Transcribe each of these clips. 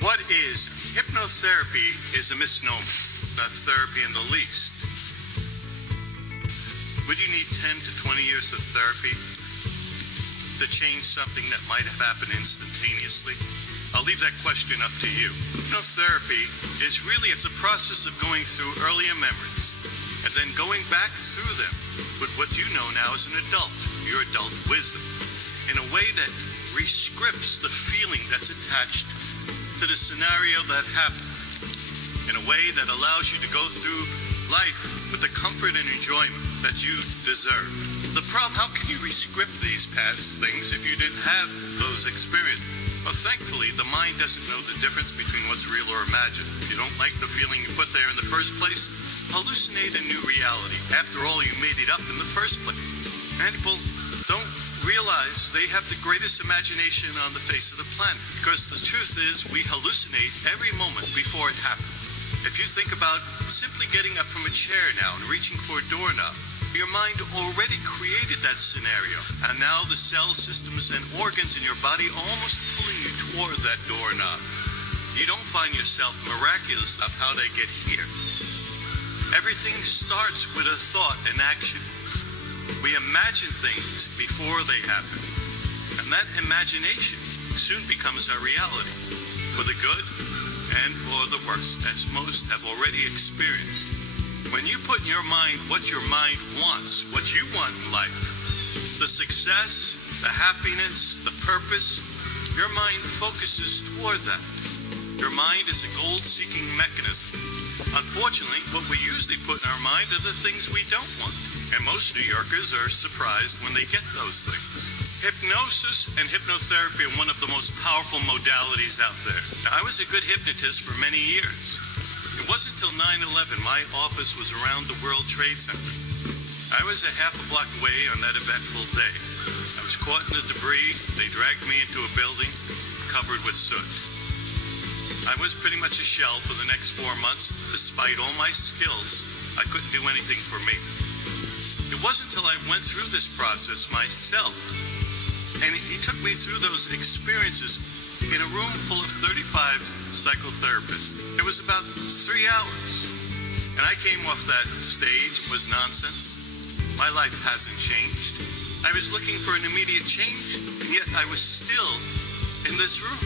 What is hypnotherapy is a misnomer, not therapy in the least. Would you need 10 to 20 years of therapy to change something that might have happened instantaneously? I'll leave that question up to you. Hypnotherapy is it's a process of going through earlier memories and then going back through them with what you know now as an adult, your adult wisdom, in a way that rescripts the feeling that's attached to the scenario that happened, in a way that allows you to go through life with the comfort and enjoyment that you deserve. The problem, how can you rescript these past things if you didn't have those experiences? Well, thankfully, the mind doesn't know the difference between what's real or imagined. If you don't like the feeling you put there in the first place, hallucinate a new reality. After all, you made it up in the first place. And people don't realize they have the greatest imagination on the face of the planet. Because the truth is, we hallucinate every moment before it happens. If you think about simply getting up from a chair now and reaching for a doorknob, your mind already created that scenario. And now the cell systems and organs in your body are almost pulling you toward that doorknob. You don't find yourself miraculous of how they get here. Everything starts with a thought and action. We imagine things before they happen. And that imagination soon becomes our reality, for the good and for the worse, as most have already experienced. When you put in your mind what your mind wants, what you want in life, the success, the happiness, the purpose, your mind focuses toward that. Your mind is a goal-seeking mechanism. Unfortunately, what we usually put in our mind are the things we don't want. And most New Yorkers are surprised when they get those things. Hypnosis and hypnotherapy are one of the most powerful modalities out there. Now, I was a good hypnotist for many years. It wasn't until 9/11 my office was around the World Trade Center. I was a half a block away on that eventful day. I was caught in the debris. They dragged me into a building covered with soot. I was pretty much a shell for the next 4 months. Despite all my skills, I couldn't do anything for me. It wasn't until I went through this process myself, and he took me through those experiences in a room full of 35 psychotherapists. It was about 3 hours. And I came off that stage. It was nonsense. My life hasn't changed. I was looking for an immediate change, and yet I was still in this room.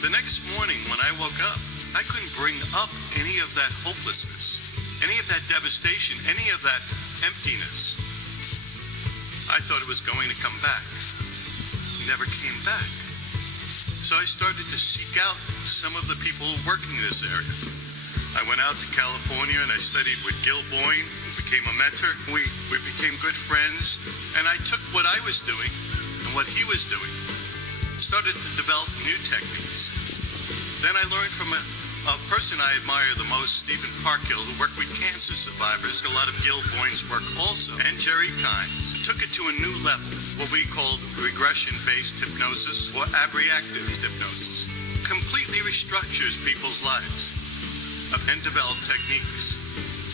The next morning when I woke up, I couldn't bring up any of that hopelessness, any of that devastation, any of that emptiness. I thought it was going to come back. It never came back. So I started to seek out some of the people working in this area. I went out to California and I studied with Gil Boyne, who became a mentor. We became good friends, and I took what I was doing and what he was doing, started to develop new techniques. Then I learned from a person I admire the most, Stephen Parkhill, who worked with cancer survivors, a lot of Gil Boyne's work also, and Jerry Kynes. Took it to a new level, what we called regression-based hypnosis or abreactive hypnosis. Completely restructures people's lives and develop techniques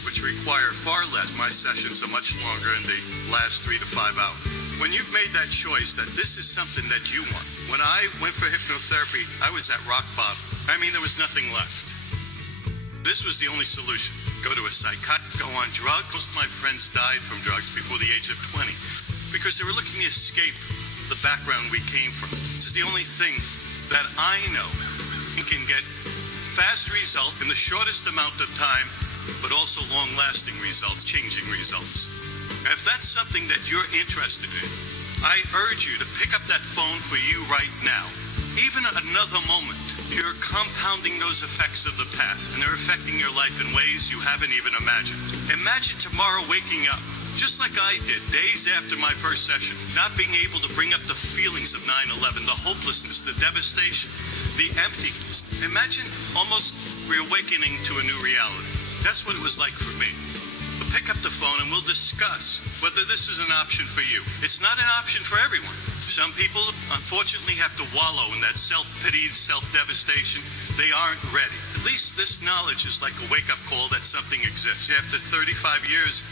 which require far less. My sessions are much longer and they last 3 to 5 hours. When you've made that choice that this is something that you want, when I went for hypnotherapy, I was at rock bottom. I mean, there was nothing left. This was the only solution. Go to a psychiatrist, go on drugs. Most of my friends died from drugs before the age of 20 because they were looking to escape the background we came from. This is the only thing that I know can get fast results in the shortest amount of time, but also long-lasting results, changing results. And if that's something that you're interested in, I urge you to pick up that phone for you right now. Even another moment, you're compounding those effects of the past, and they're affecting your life in ways you haven't even imagined. Imagine tomorrow waking up, just like I did, days after my first session, not being able to bring up the feelings of 9/11, the hopelessness, the devastation, the emptiness. Imagine almost reawakening to a new reality. That's what it was like for me. But pick up the phone and we'll discuss whether this is an option for you. It's not an option for everyone. Some people, unfortunately, have to wallow in that self-pity, self-devastation. They aren't ready. At least this knowledge is like a wake-up call that something exists. After 35 years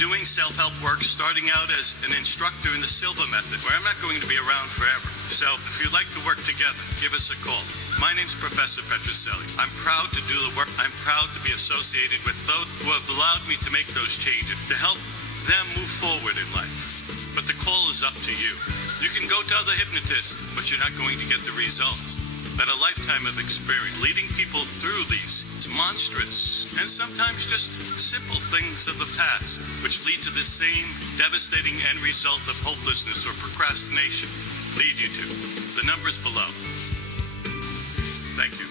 doing self-help work, starting out as an instructor in the Silva method, where I'm not going to be around forever. So if you'd like to work together, give us a call. My name's Professor Petrocelli. I'm proud to do the work. I'm proud to be associated with those who have allowed me to make those changes, to help them move forward in life. But the call is up to you. You can go to other hypnotists, but you're not going to get the results that a lifetime of experience, leading people through these monstrous and sometimes just simple things of the past, which lead to the same devastating end result of hopelessness or procrastination, lead you to. The number's below. Thank you.